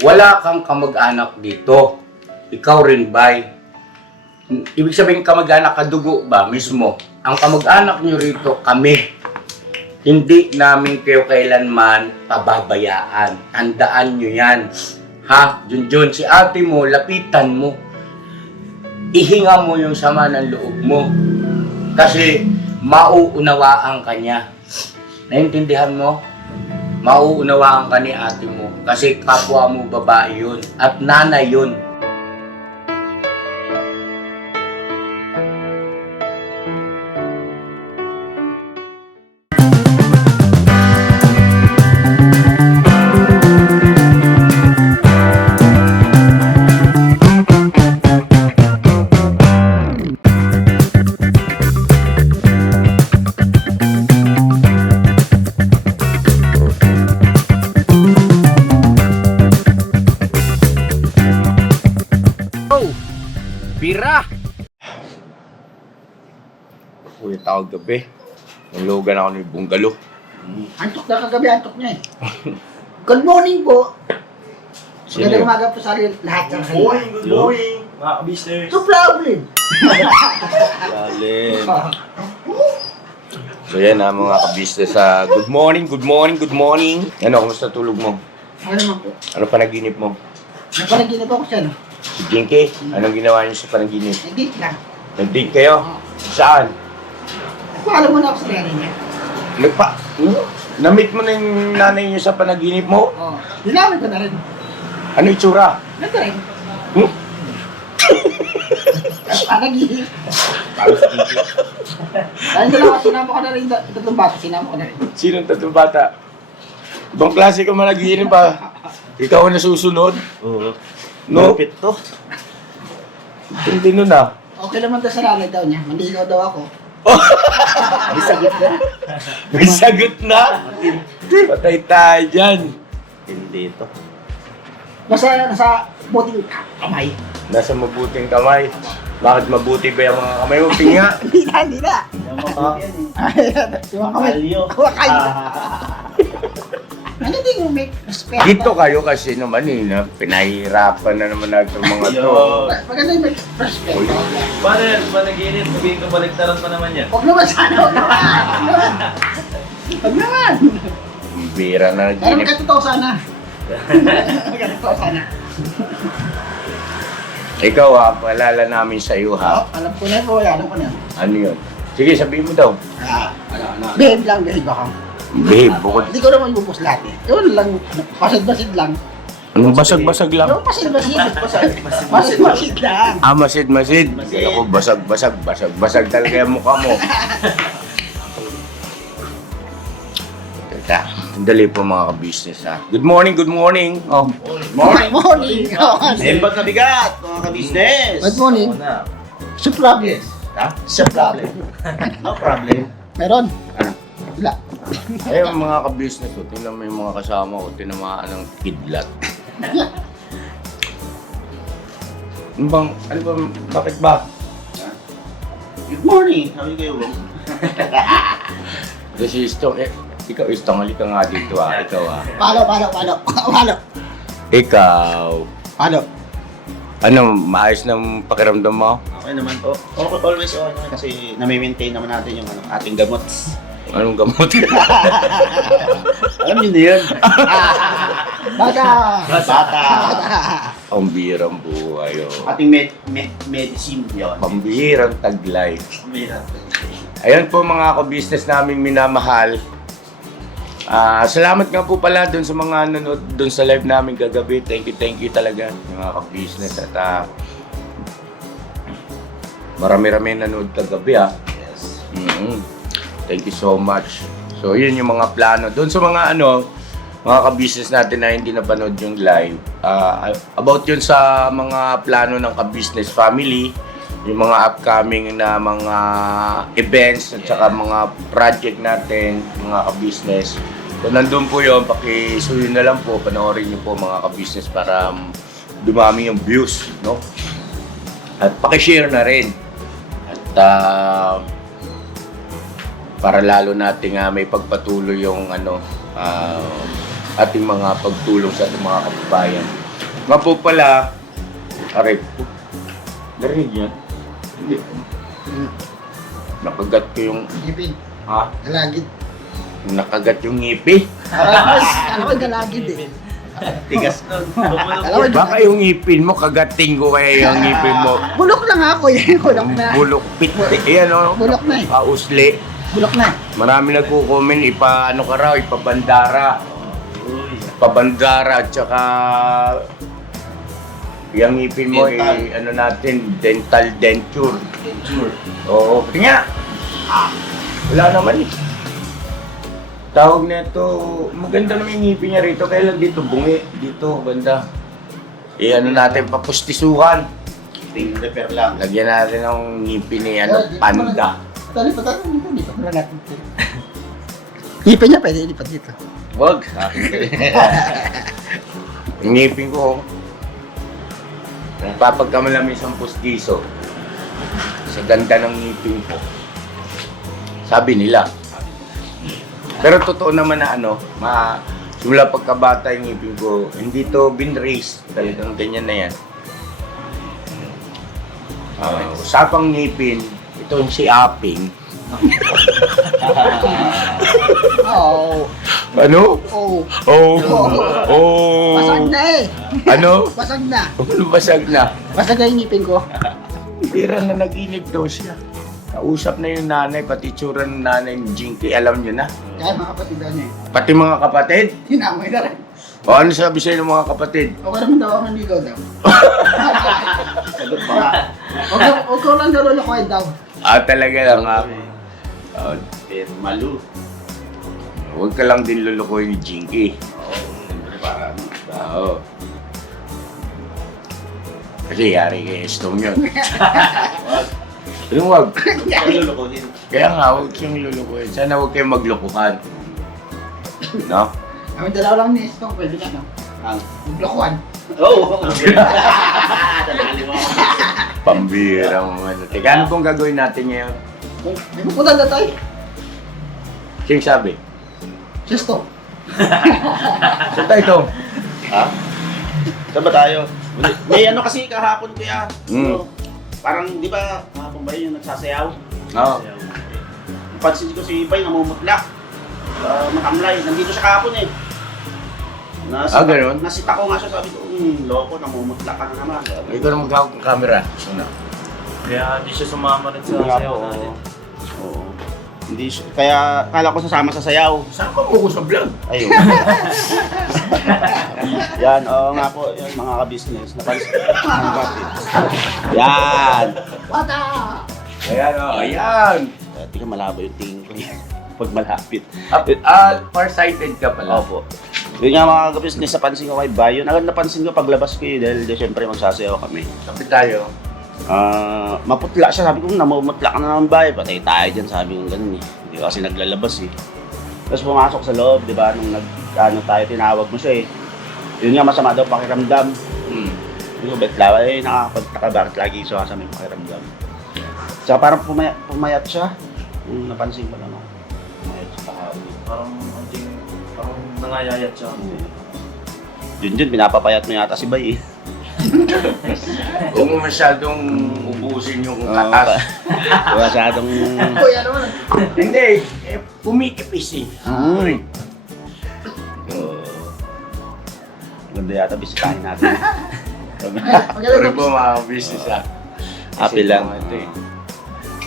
wala kang kamag-anak dito. Ikaw rin ba? Ibig sabihin kamag-anak kadugo ba mismo? Ang kamag-anak nyo rito kami. Hindi namin kayo kailanman pababayaan. Tandaan nyo yan. Ha? Junjun, si ate mo, lapitan mo. Ihinga mo yung sama ng loob mo. Kasi mauunawaan ka niya. Naintindihan mo? Mauunawaan ka ni ate mo. Kasi kapwa mo babae yun. At nanay yun. Bira! Uy, tawag gabi. Nanglugan ako ni Bunggalo. Antok na kagabi, antok niya eh. Good morning po. Sino Magandang yun? umaga po sa lahat ng Good morning, good morning, mga ka-business. No problem. Galing. So yan mga ka-business. Good morning, good morning, good morning. Ano, kumusta tulog mo? Ano naman po? Ano panaginip mo? Nagpanaginip ako siya, no? Si Jinky, anong ginawa niyo sa panaginip? Nag-date lang. Nag-date kayo? Saan? Nagpaalam mo na ako sa nanay niya. Na-meet mo na yung nanay niyo sa panaginip mo? Oo. Dinamit ko na rin. Ano itsura? Nagka rin. Hmm? Panaginip. Dahil na lang, sinama ko na rin tatlong bata. Sinama ko na rin. Sinong tatlong bata? Ibang klase ka managinip pa. Ikaw ang nasusunod? Oo. No? Malupit to. Hindi nun ah. Okay naman daw sa nanay daw niya. Mandigaw daw ako. May sagot na. May sagot na. Patay tayo dyan. Hindi to. Nasa buting kamay. Nasa mabuting kamay. Bakit mabuti ba yung mga kamay mo? Pinga. Hindi na. Yung mga kamay. Kalyo. Wakay. Ano din yung make respect? Dito kayo kasi naman na pinahihirapan na naman natin mga to. Maganda yung make respect. Uy. Paano yan? Panaginip, sabihin ko baliktaran pa naman yan. Huwag naman sana, huwag naman. Huwag naman. Huwag naman. Bira na Pero ginip. magkatotoo sana. Magkatotoo sana. Ikaw paalala namin sa iyo Oh, alam ko na po, alam ko na. Ano yun? Sige, sabihin mo daw. Behave lang, behave ako. Babe, bukod. Hindi ko naman ibubos lahat eh. Yun lang, pasid-basid lang. Anong basag-basag lang? Yung pasid-basid. Pasid-basid lang. Masid-masid. Ako, basag-basag. Basag-basag talaga yung mukha mo. Teka, sandali po mga ka-business ha. Good morning, good morning. Oh, Morning. Morning. Sembat na bigat, mga ka-business. Good morning. Ako na. Sa problem. Ha? Sa problem. No problem. Meron? Wala. ayun mga ka-business ko, tingnan mo yung mga kasama ko, tinamaan ng kidlat. Ano ba, bakit ba? Good morning. Sabi kayo bro. Kasi Istong, ikaw Istong, halika nga dito ikaw Palo. Ikaw, Palo. ano, maayos ng pakiramdam mo? Okay naman po. Okay, always okay naman kasi nami-maintain naman natin yung ating gamot. Anong gamot? Alam niyo na yun. Bata. Bata. Ang birang buhay, oh. Ating medicine yun. Pambihirang taglay. Mahirap. Ayan po mga ka-business naming minamahal. Salamat nga po pala dun sa mga nanonood dun sa live namin kagabi. Thank you talaga mga ka-business. At marami-rami nanood kagabi Yes. Thank you so much. So yun yung mga plano. Dun sa mga mga ka-business natin na hindi napanood yung live. About yun sa mga plano ng ka-business family. Yung mga upcoming na mga events at saka mga project natin, mga ka-business. So nandun po yun, pakisuyo na lang po, panoorin niyo po mga ka-business para dumami yung views, no? At pakishare na rin. At para lalo nating may pagpatuloy yung ating mga pagtulong sa ating mga kababayan. Nga po pala, aray po. Narinig yan? Hindi. Nakagat ko yung, Ngipin. ha? Galagid. Nakagat yung ngipi. Ano ko galagid eh. Tigas nun. Alam mo, Baka yung ngipin mo, kagating ko kaya yung ngipin mo. bulok lang ako eh. Bulok na. Bulok pit. Ayan o. Bulok na eh. Pausli. Bulok na. Marami nagko-comment, ano ka raw, ipabandara. Pabandara, at saka yung ngipin mo, Dental. ano natin, dental denture. Oo. Kanya, wala naman eh. Tawag na ito, maganda naman yung ngipin niya rito, kaya lang dito, bungi, dito, banda. Ano natin, papustisuhan. Ting repair lang. Lagyan natin ng ngipin ni panda. Patali. Lipat mo lang natin. Ngipin niya pwede ilipat dito. Wag. Yung ngipin ko, papagkamalam isang pustiso sa ganda ng ngipin ko. Sabi nila. Pero totoo naman na simula pagkabata yung ngipin ko, hindi to bin-raised. Talagang ganyan na yan. Usapang ngipin, ito yung si Aping. Oo. Ano? Oo. Oh. Basag na eh. Ano? Basag na. Basag na. Basag na yung ngipin ko. Bira na nag-inip daw siya. Nausap na yung nanay, pati tsura ng nanay ni Jinky, alam nyo na. Kaya mga kapatid daw niya eh. Pati mga kapatid. Hinamoy na rin. O ano sabi sa'yo ng mga kapatid? Okay naman daw ako nandigaw daw. Sagot pa nga. Huwag ko lang nalulukoy daw. Talaga lang ha. Pero malu. Huwag ka lang din lulukoy ni Jinky. Siyempre para ano. Oo. Kasi yari kay Estong yun. Yung wag. Lulukuhin. Kaya nga, huwag siyang lulukoy. Sana huwag kayong maglukuhan. No? Kami dalawa lang ni Estong, pwede na no? Ang. Maglokohan. Oo. Tanali mo. Pambira mo ano. Teka, ano pong gagawin natin ngayon? Di mo punta na tayo. Siyang sabi? Si Estong. Saan tayo ito? Ha? Saan ba tayo? May ano kasi kahapon kuya. Mm. Parang di ba kahapon ba yun yung nagsasayaw? Oo. Pansin ko si Ibay namumutla. Matamlay. Nandito siya kahapon eh. Ganun? Nasita ko nga siya, sabi ko, loko, namumutla ka na naman. Ikaw na maghawak ng camera. Sino? Kaya hindi siya sumama rin sa Nga sayaw po, natin. oo. Hindi siya, kaya kala ko sasama sa sayaw. Saan ka po sa vlog? Ayun. Yan, oo nga po, yan, mga ka-business. Napansin. Yan. Bata! Ayan o, ayan. Tingnan malabo yung tingin ko yan. Pag malapit. Farsighted ka pala. Opo. Yun nga mga ka-business, napansin ko kay Bayo. Napansin ko paglabas ko yun dahil siyempre magsasayaw kami. Sabi tayo. Maputla siya. Sabi ko, namumutla ka na naman ba? Patay tayo dyan. Sabi ko ganun eh. Hindi ko kasi naglalabas eh. Tapos pumasok sa loob, di ba? Nung tayo, tinawag mo siya eh. Yun nga, masama daw pakiramdam. Hindi ko, bet lawa eh, nakakapagtaka bakit lagi sumasama yung pakiramdam. Tsaka parang pumayat siya. Napansin ko lang ako. Pumayat siya kahapon. Parang nangayayat siya. Yun, pinapapayat mo yata si Bay eh. Huwag mo masyadong ubusin yung katas. Masyadong... Kuya naman. Hindi, pumikipis eh. Ganda yata, bisitahin natin. Sorry po mga business ah. Happy lang. Ito eh.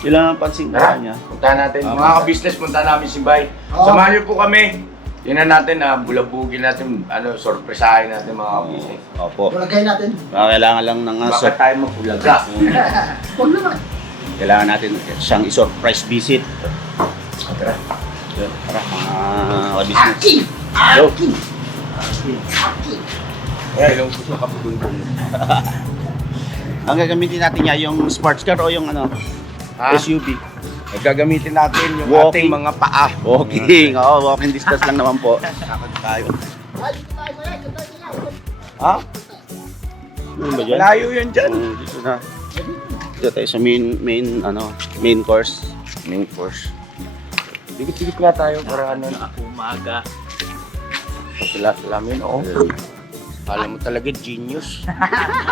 Yun lang ang pansin ko Tara, niya. punta natin. Mga ka-business, punta namin si Bay. Oo. Samahan niyo po kami. Tingnan natin bulabugin natin, sorpresahin natin mga ka-business. Opo. Tulagay natin. Kailangan lang ng Baka tayo magulaga. Huwag naman. kailangan natin siyang i-surprise visit. Tara. Yun, tara, mga business. Akin! Yo. Akin! Akin! Kaya ilong puso kapagundong. Ang gagamitin natin niya yung sports car o yung SUV. Gagamitin natin yung Walking. ating mga paa. Walking, walking distance lang naman po. Lakad tayo. Ay, dito tayo, Maya. Dito tayo. Ha? Ano ba dyan? Layo yan dyan. Dito na. Dito tayo sa main course. Main course. Dikit-dikit nga tayo para ano. Umaga. Salamin, oo. Alam mo talaga, genius.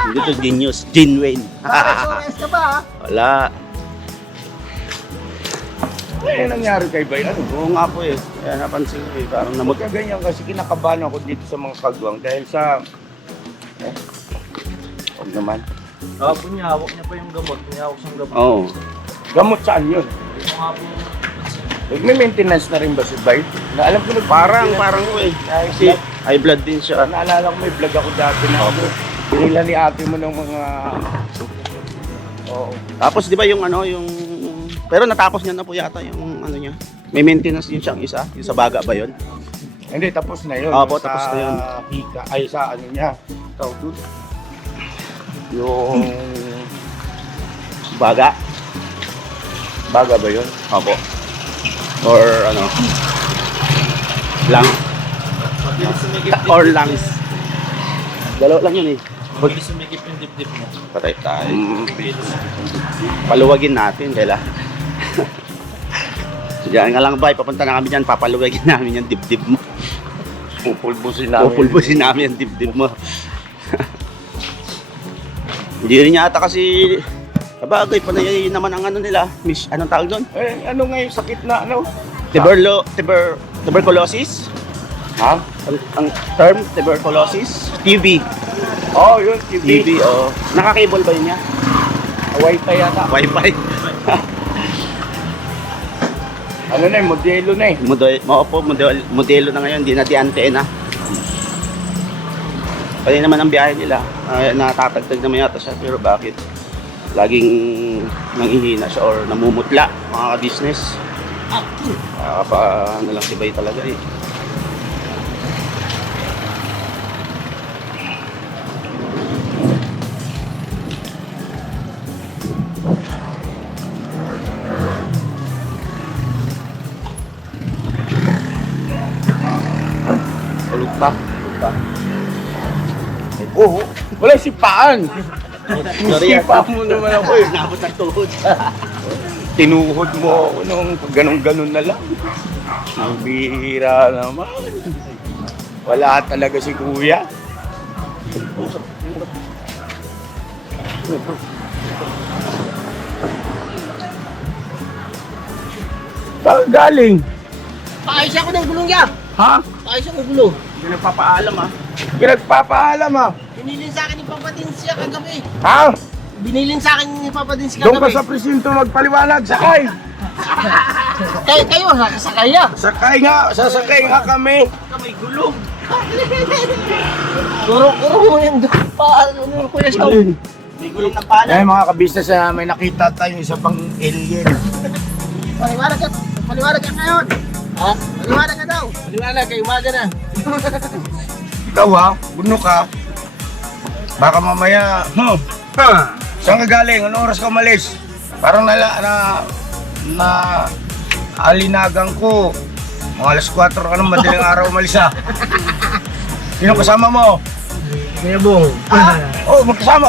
Hindi to genius, genuine. Bakit SOS ka ba ha? Wala. Ano nangyari kay Bay? Ano? Oo nga po eh. Kaya napansin ko eh. Parang namot. Ganyan kasi kinakabahan ako dito sa mga kagwang dahil sa... Huwag naman. Kahapon niya, hawak niya pa yung gamot. Nihawak siyang gamot. Oo. Gamot saan yun? Ito nga po. May maintenance na rin ba si Bay? Na alam ko Parang po eh. Kasi high blood din siya. naalala ko may vlog ako dati na ako. Binila ni ate mo ng mga... Oo. Tapos di ba yung ano, yung... Pero natapos niya na po yata yung ano niya. May maintenance din siyang isa. Yung sa baga ba yun? Hindi, tapos na yun. Opo, Yung tapos na yun. Sa hika, ay sa ano niya. Tawag doon. Yung... Baga? Baga ba yun? Opo. Or ano? Lang? Mabilis sumigip Or lungs? Dalawa lang yun eh. Mabilis sumigip yung dibdib mo. Patay tayo. Mabilis. Paluwagin natin, Dela. Diyan nga lang ba, papunta na kami dyan, papaluwagin namin yung dibdib mo. Pupulbusin namin. Pupulbusin namin yung dibdib mo. Hindi rin yata kasi, kabagay, panay naman ang ano nila. Miss, anong tawag doon? Eh, ano nga yung sakit na ano? Tuberculosis? Ha? Ang term, tuberculosis? TB. Oh, yun, TB. TB, oh. Nakakable ba yun niya? Wi-Fi yata. Wi-Fi. Ano na yung modelo na eh. Modelo na ngayon, hindi na di antena. Pwede naman ang biyahe nila. Natatagtag naman yata siya, pero bakit? Laging nangihina siya or namumutla, mga business. Ano lang si Bay talaga eh. Tulog pa. Oo. Wala si Paan. Sipa mo naman ako eh. Nabot ang tuhod. Tinuhod mo ako nung ganun-ganun na lang. Ang bihira naman. Wala talaga si Kuya. Saan galing? Paayos ako ng gulong niya. Ha? Paayos ako ng gulong. Hindi nagpapaalam ah. Pinagpapaalam ah. Binilin sa akin ni Papa Dins siya kagabi. Ha? Binilin sa akin ni Papa Dins Doon ka kagabi. sa presinto magpaliwanag. Sakay! Kayo, sa kaya. Sakay nga! Sasakay nga kami! May gulong. Kuro mo yung ano kuya siya. May gulong ng pala. Eh mga kabisnes, may nakita tayo isa pang alien. Paliwanag ka ngayon. Ha? Paliwanag ka daw. Paliwanag kayo, umaga na. Ikaw ha, buno ka. Baka mamaya, saan ka galing? Anong oras ka umalis? Parang na alinagan ko. Mga alas 4 ka ng madaling araw umalis ha. Sino kasama mo? Kuya Bong. Magkasama.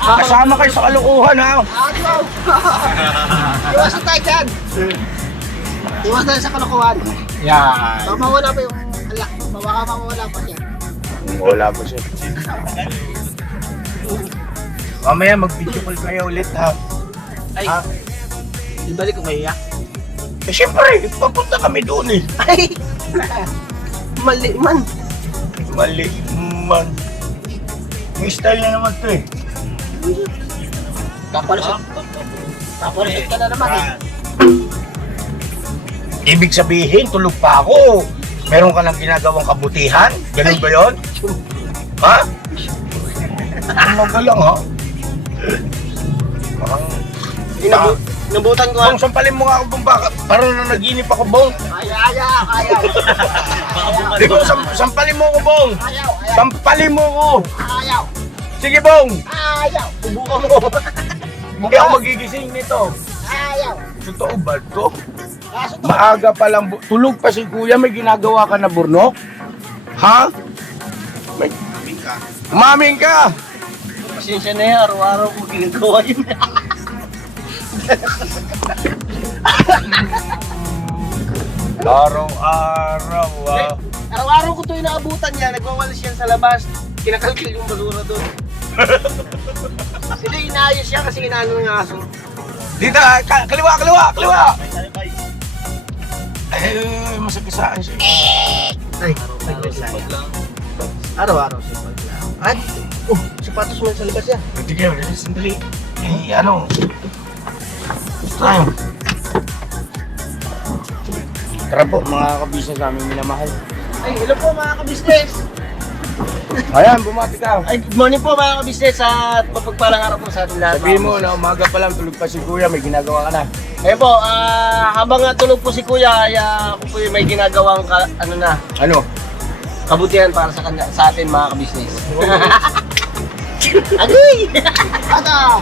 Magkasama kayo sa kalukuhan ha. Ayaw! Iwasan tayo dyan! Iwasan tayo sa kalokohan. Yan. Baka mawala pa yung... Baka mawala pa siya. Wala po siya. Mamaya mag-video call kayo ulit ha. Ay, Ha? ibalik ko kayo ya? Eh syempre, papunta kami doon eh. Ay! Mali man. Mali man. Yung style na naman to eh. Kapalusot ka na naman eh. Ibig sabihin, tulog pa ako. Meron ka nang ginagawang kabutihan? Ganun ba yun? Ha? Ang magalang ha? Parang... Nabutan ko Bong, sampalin mo nga ako bong baka. Parang nanaginip ako bong. Ayaw. Di ko, sampalin mo ako bong. Ayaw. Sampalin mo ako. Ayaw. Sige bong. Ayaw. Subukan mo. Hindi ako magigising nito. Ayaw. Totoo ba to? Kaso to. Maaga pa lang. Tulog pa si kuya. May ginagawa ka na burnok? Ha? May... Maming ka! Pasensya na yan. Araw-araw ko ginagawa yun. Araw-araw ah. Araw-araw ko ito inaabutan niya, nagwawalis yan sa labas. Kinakalkil yung basura doon. Hindi, inaayos siya kasi inaano ng aso. Dito, kaliwa! Ay, masagasaan siya. Ay, Pag lang. araw-araw siya pagla. Ay, sapatos mo sa labas yan. Tigil, sandali. Ano? Tayo. Tara po, mga kabisa sa aming minamahal. Ay, hello po mga kabisnes. Ayan, bumati ka. Ay, good morning po mga kabisnes at mapagpalang araw po sa ating lahat. Sabihin mo na umaga pa lang, tulog pa si Kuya, may ginagawa ka na. Ayun po, habang tulog po si Kuya, ay ako po may ginagawang Ano? kabutihan para sa kanya, sa atin mga kabisnes. Agay! Ata!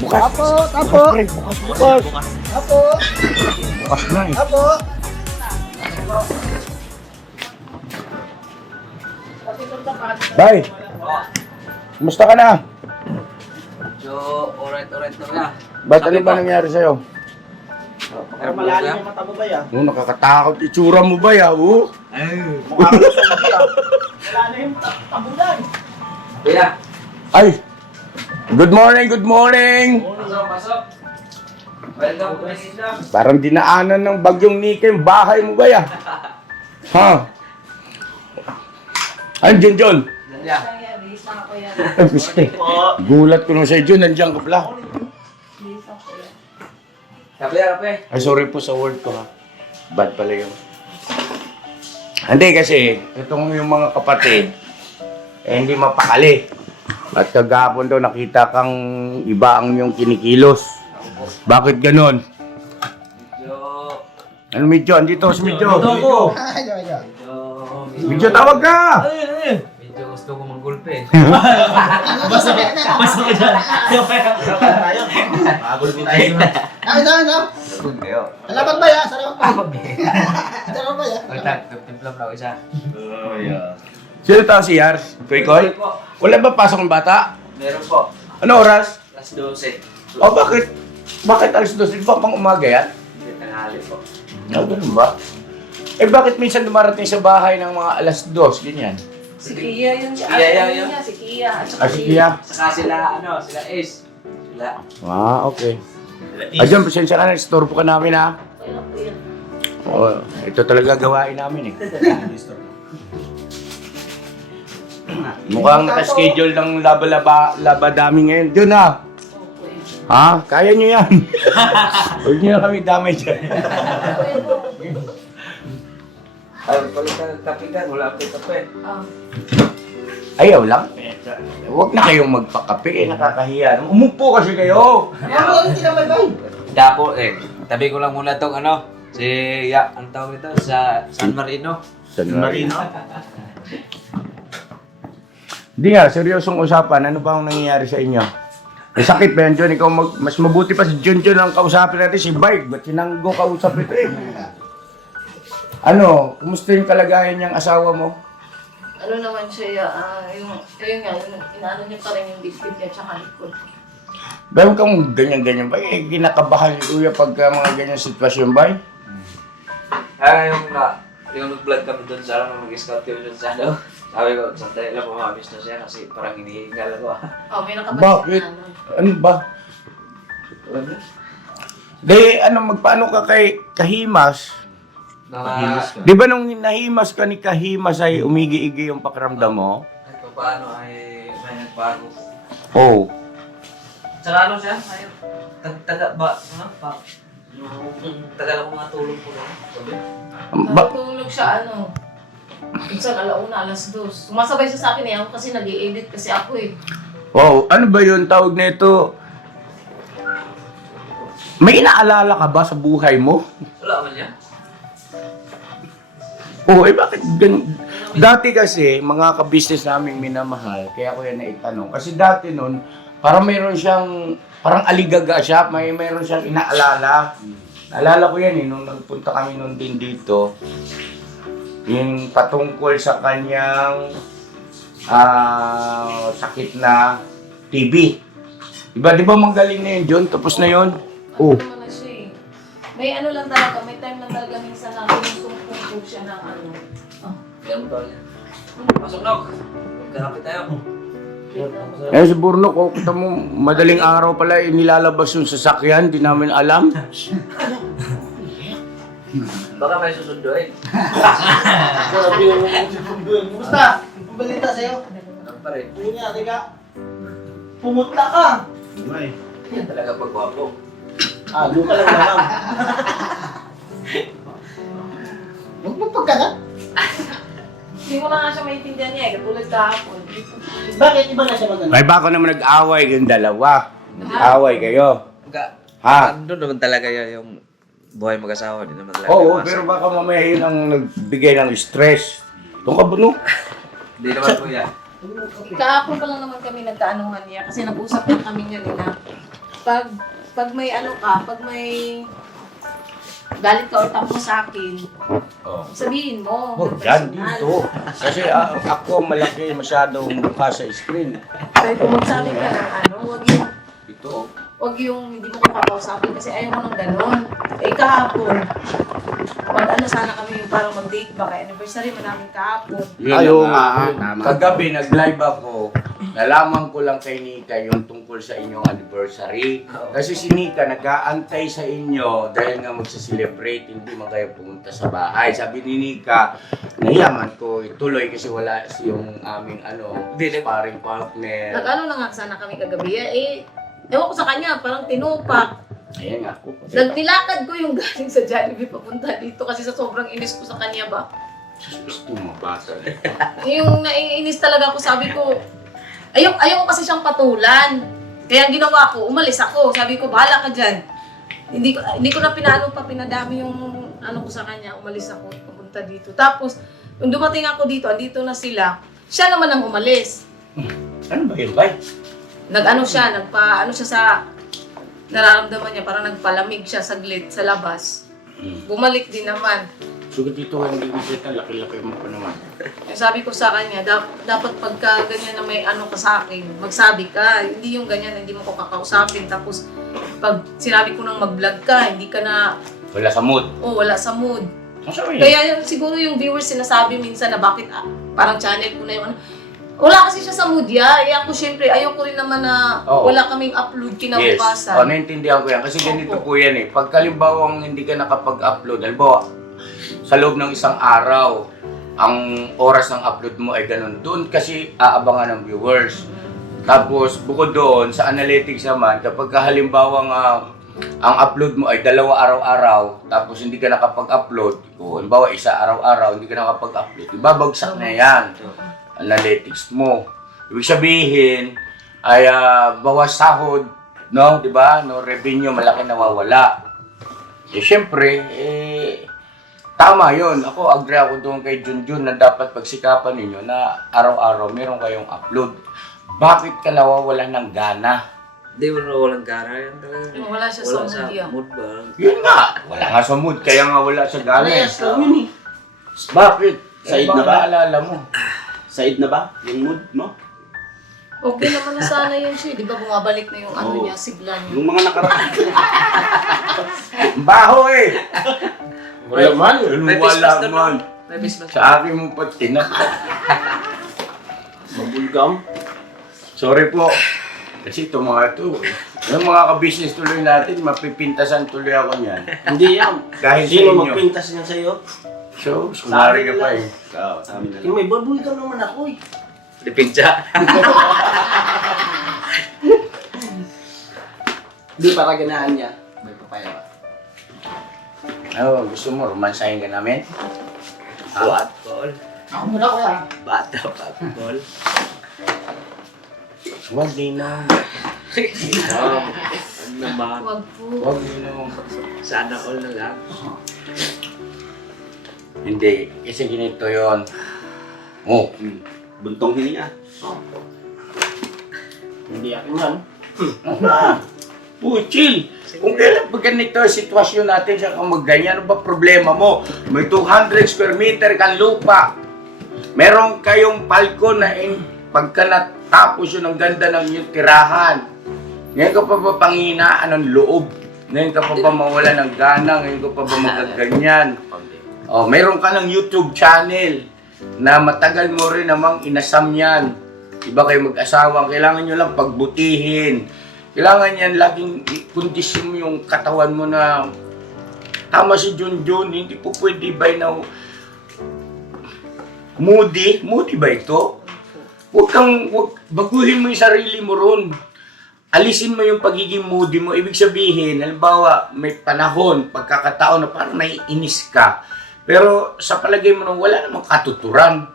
Bukas. Apo! Apo! Pre, bukas. Apo! Bukas na eh. Apo! Bye. Kumusta ka na? So, alright lang na. Ba't ano ba nangyari sa'yo? Pero malalim yung mata mo ba yan? Nakakatakot itsura mo ba ya? Mukha ka sa sabi ah. Malalim, tabunan. Kuya, Ay! Good morning! pasok. Welcome to my kingdom. Parang dinaanan ng bagyong Nika yung bahay mo ba ya? Ha? Andiyan, John. Nandiyan. Ay, gusto. Gulat ko nung sa'yo, John. Nandiyan ka pala. Kape. Ay, sorry po sa word ko ha. Bad pala yun. Hindi kasi, itong yung mga kapatid, hindi mapakali. At kagapon daw nakita kang iba ang yung kinikilos. Bakit ganon? Medyo... Ano Medyo? Andito si Medyo. Ay, ay, ay. Medyo tawag ka! Medyo gusto ko manggulpe. Basta ka dyan. Tayo. Magulpi tayo. Ay, ano? Kayo. Salamat ba ya? Salamat ba? Salamat ba ya? Pagtag, timplam na ako isa. Sino tao si Yars? Koy? Po. Wala ba pasok ng bata? Meron po. Ano oras? Last 12. O bakit? Bakit alas 12 pa pang umaga yan? Hindi tanghali po. Ganun ba? Eh bakit minsan dumarating sa bahay ng mga alas 2, ganyan? Si Kia yun. Si Kia yun. Si Kia. At saka Ah, si Kia? Saka sila, sila Ace. Sila. Ah, okay. Diyan, pasensya ka na, istorbo ka namin ha. Kailan po yan? Oo, ito talaga gawain namin eh. Mukhang naka-schedule ng labadami ngayon. Doon na! Opo eh. Ha? Kaya nyo yan. Huwag nyo na kami damay dyan. Ay, palitan ng kape ka, wala pa yung kape. Ah, Ayaw lang. Huwag na kayong magpakape eh, nakakahiya. Umupo kasi kayo. Ano yung tinamay? Dapo, tabi ko lang muna tong si, ang tawag ito, sa San Marino. San Marino. Hindi nga, seryosong usapan. Ano ba ang nangyayari sa inyo? May sakit ba yan, John? Ikaw mas mabuti pa si John ang kausapin natin. Si Bike, ba't sinanggo kausap ito eh? Ano, kumusta yung kalagayan niyang asawa mo? ano naman siya, yung inaano niya pa rin yung dibdib niya tsaka likod. Bayo kang ganyan-ganyan ba? Eh, ginakabahan ni Kuya pagka mga ganyan sitwasyon ba? Yung nag-vlog kami doon sa mag-scout kami doon sa sabi ko, sandali lang pumamis na siya kasi parang hinihingal ako Oh, may nakapansin Bakit? na ano. Ano ba? Magpaano ka kay Kahimas? Di ba nung nahimas ka ni Kahimas ay umigi-igi yung pakiramdam mo? Kahit pa paano ay may nagbago. Oo. Tsaka siya, ayun, taga yung tagal ako mga tulog ko lang. Sabi. Natutulog siya minsan alauna, alas 2. Sumasabay siya sa akin eh, ako kasi nag-i-edit kasi ako eh. Wow, ano ba yun tawag nito? May inaalala ka ba sa buhay mo? Wala man yan. Oo, bakit ganun? Dati kasi, mga ka-business naming minamahal, kaya ko yan naitanong. Kasi dati nun, parang mayroon siyang, parang aligaga siya, mayroon siyang inaalala. Naalala ko yan nung nagpunta kami nun din dito. Yung patungkol sa kanyang sakit na TV. Di ba magaling na yun, John? Tapos na yun? Oh. Ano naman na siya eh. May ano lang talaga, may time lang talaga minsan na ginusumpong po siya ng ano. Ganun ba yan? Pasok, Nok. Magkakapit tayo. Eh, si Burno, kung kita mo, madaling araw pala, nilalabas yung sasakyan, di namin alam. Baka may susunduin. Grabe yung susunduin. Kumusta? Ang balita sa'yo? Ano pa rin? Hindi nga, teka. Pumunta ka. Yan talaga pagwapo. Doon ka lang naman. Huwag mo pagkagat. Hindi mo na nga siya maintindihan niya eh, katulad kahapon. Bakit iba na siya maganda? Ay, baka naman nag-away kayong dalawa. Nag-away kayo. Ha? Doon naman talaga yung buhay mag-asawa. Hindi naman talaga. Oo, pero baka mamaya yun ang nagbigay ng stress. Doon ka, Burno. Hindi naman po yan. Kahapon pa lang naman kami nagkaanuhan niya kasi nag-usap lang kami niya nila. Pag may ano ka, pag may galit ka or tampo sa akin, Oh. sabihin mo. Oh, yan dito. Kasi ako malaki masyadong mukha sa screen. Pero kung magsabi ka ng ano, Ito. wag yung hindi mo ko kakausapin kasi ayaw mo ng ganon. Eh kahapon, ano sana kami yung parang mag-date ba kaya anniversary mo namin kahapon. Ayaw nga, tama. Kagabi nag-live ako. Nalaman ko lang kay Nika yung tungkol sa inyong anniversary. Kasi si Nika nag-aantay sa inyo dahil nga magsa-celebrate, hindi man kayo pumunta sa bahay. Sabi ni Nika, nayaman ko ituloy kasi wala yung aming sparring partner. Nag-ano na nga sana kami kagabi, ewan ko sa kanya, parang tinupak. Ayan nga ako. Nilakad ko yung galing sa Jollibee papunta dito kasi sa sobrang inis ko sa kanya ba. Gusto mo bata. Yung naiinis talaga ako, sabi ko, ayaw ko kasi siyang patulan. Kaya ang ginawa ko, umalis ako. Sabi ko, bahala ka dyan. Hindi ko na pinadami yung ano ko sa kanya, umalis ako, papunta dito. Tapos, nung dumating ako dito, andito na sila, siya naman ang umalis. Ano ba yun, bay? Nag-ano siya sa nararamdaman niya, parang nagpalamig siya saglit sa labas. Bumalik din naman. So dito hindi kita, laki-laki mo pa naman. Eh, sabi ko sa kanya, dapat pagka ganyan na may ano ka sa akin, magsabi ka. Hindi yung ganyan, hindi mo ko kakausapin. Tapos, pag sinabi ko nang mag-vlog ka, hindi ka na, Wala sa mood. wala sa mood. Ang sabi Kaya siguro yung viewers sinasabi minsan na bakit parang channel ko na yung ano. Wala kasi siya sa mood ya. Eh ako syempre, ayoko rin naman na Oo. wala kaming upload Yes. kinabukasan. Naintindihan ko yan. Kasi ganito Opo. po yan eh. Pag kalimbawang hindi ka nakapag-upload, halimbawa, sa loob ng isang araw, ang oras ng upload mo ay ganun. Doon kasi aabangan ng viewers. Tapos, bukod doon, sa analytics naman, kapag halimbawang ang upload mo ay 2 araw-araw, tapos hindi ka nakapag-upload, o halimbawa isa araw-araw, hindi ka nakapag-upload, ibabagsak na yan. Analytics mo. Ibig sabihin ay bawas sahod, no, 'di ba? No revenue malaki nawawala. Eh syempre, tama 'yon. Ako agree ako doon kay Junjun na dapat pagsikapan ninyo na araw-araw meron kayong upload. Bakit ka nawawalan ng gana? Hindi mo na walang gara yan talaga. Wala siya sa mood yan. mood ba? Yun nga, wala nga sa mood, kaya nga wala sa gana. Parehas lang yun eh. Bakit? Side Ano na ba? naalala mo? Side na ba yung mood mo? Okay naman na sana yun siya. Di ba bumabalik na yung ano Oo. niya, sigla niya. Yung mga nakaraan. Ang baho eh! Wala man, May wala Christmas doon, man. no? May Christmas. Sa akin mo pa tinak. Mabulgam. Sorry po. Kasi itong mga ito, yung mga ka-business tuloy natin, mapipintasan tuloy ako niyan. Hindi yan. Dahil sa Sino inyo. magpintas niyan sa'yo? So, sumari ka pa eh. Oo, sa amin na Yung lang. may babul ka naman ako eh. Dipinsa. Hindi para ganahan niya. May papaya. Ano, gusto mo, romansahin ka namin? What? Paul. Ako muna kuya. Bata pa, Paul. Huwag din na. Ano naman? Wag po. Huwag din na. Sana all na lang. Hindi, kasi ganito yun. Oh, Buntong hininga. Hindi akin yan. chill. Kung kailan pa ganito ang sitwasyon natin sa kamagganyan, ano ba problema mo? May 200 square meter kang lupa. Meron kayong palko na pagka Tapos yun, ang ganda ng iyong tirahan. Ngayon ka pa ba panghinaan ng loob? Ngayon ka pa ba mawala ng gana? Ngayon ka pa ba magaganyan? Oh, mayroon ka ng YouTube channel na matagal mo rin namang inasam yan. Iba kayo mag-asawa, kailangan nyo lang pagbutihin. Kailangan yan laging kondisyon mo yung katawan mo na tama si Junjun, hindi po pwede ba na moody ba ito? Baguhin mo yung sarili mo ron. Alisin mo yung pagiging moody mo. Ibig sabihin, halimbawa, may panahon, pagkakataon na parang naiinis ka. Pero sa palagay mo nung wala namang katuturan.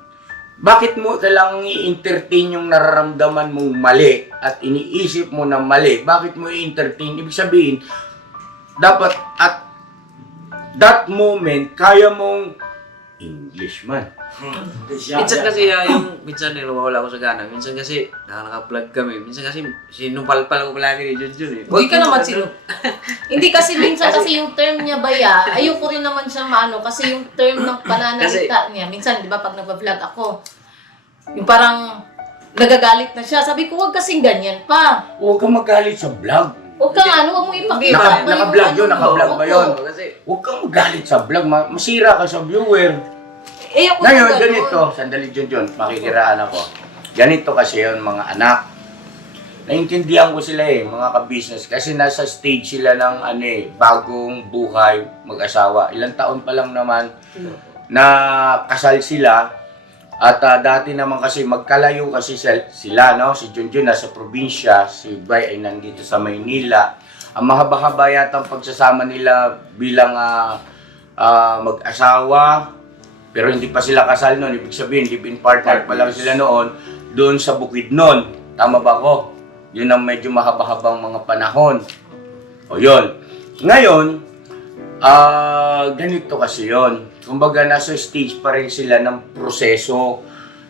Bakit mo kailangang i-entertain yung nararamdaman mong mali at iniisip mo na mali? Bakit mo i-entertain? Ibig sabihin, dapat at that moment, kaya mong English man. Minsan kasi minsan nawawala ako sa gana. Minsan kasi naka-vlog kami. Minsan kasi sinupal-pal ko palagi ni Junjun eh. Hindi ka naman Hindi kasi minsan kasi yung term niya baya, ayoko rin naman siya maano kasi yung term ng pananalita niya. Minsan, di ba, pag nag-vlog ako, yung parang nagagalit na siya. Sabi ko, huwag kasing ganyan pa. Huwag kang magalit sa vlog. Huwag kang huwag mo ipakita. Naka-vlog yun, naka-vlog ba yun? Kasi Huwag kang magalit sa vlog, masira ka sa viewer. Eh, ako Ngayon, na ganito, sandali Junjun, makikiraan ako. Ganito kasi yun, mga anak. Naintindihan ko sila mga ka-business, kasi nasa stage sila ng bagong buhay, mag-asawa. Ilang taon pa lang naman na kasal sila. At dati naman kasi magkalayo kasi sila, no? Si Junjun nasa probinsya, si Bay ay nandito sa Maynila. Ang mahaba-haba yata ang pagsasama nila bilang mag-asawa, pero hindi pa sila kasal noon. Ibig sabihin, live-in partner pa lang sila noon, doon sa Bukidnon. Tama ba ko? Yun ang medyo mahaba-habang mga panahon. O yun. Ngayon, ganito kasi yun. Kumbaga, nasa stage pa rin sila ng proseso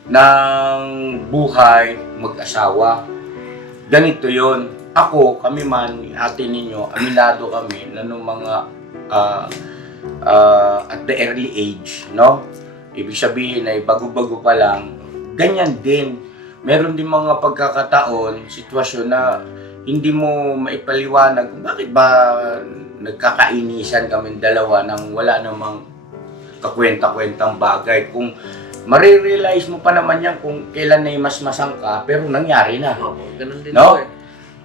ng buhay mag-asawa. Ganito yun. Ako, kami man, ate ninyo, aminado kami na nung mga at the early age, no? Ibig sabihin ay bago-bago pa lang, ganyan din. Meron din mga pagkakataon, sitwasyon na hindi mo maipaliwanag kung bakit ba nagkakainisan kami dalawa nang wala namang kakwenta-kwentang bagay. Kung marirealize mo pa naman yan kung kailan na masmasang ka, pero nangyari na. ganun din No? ako eh.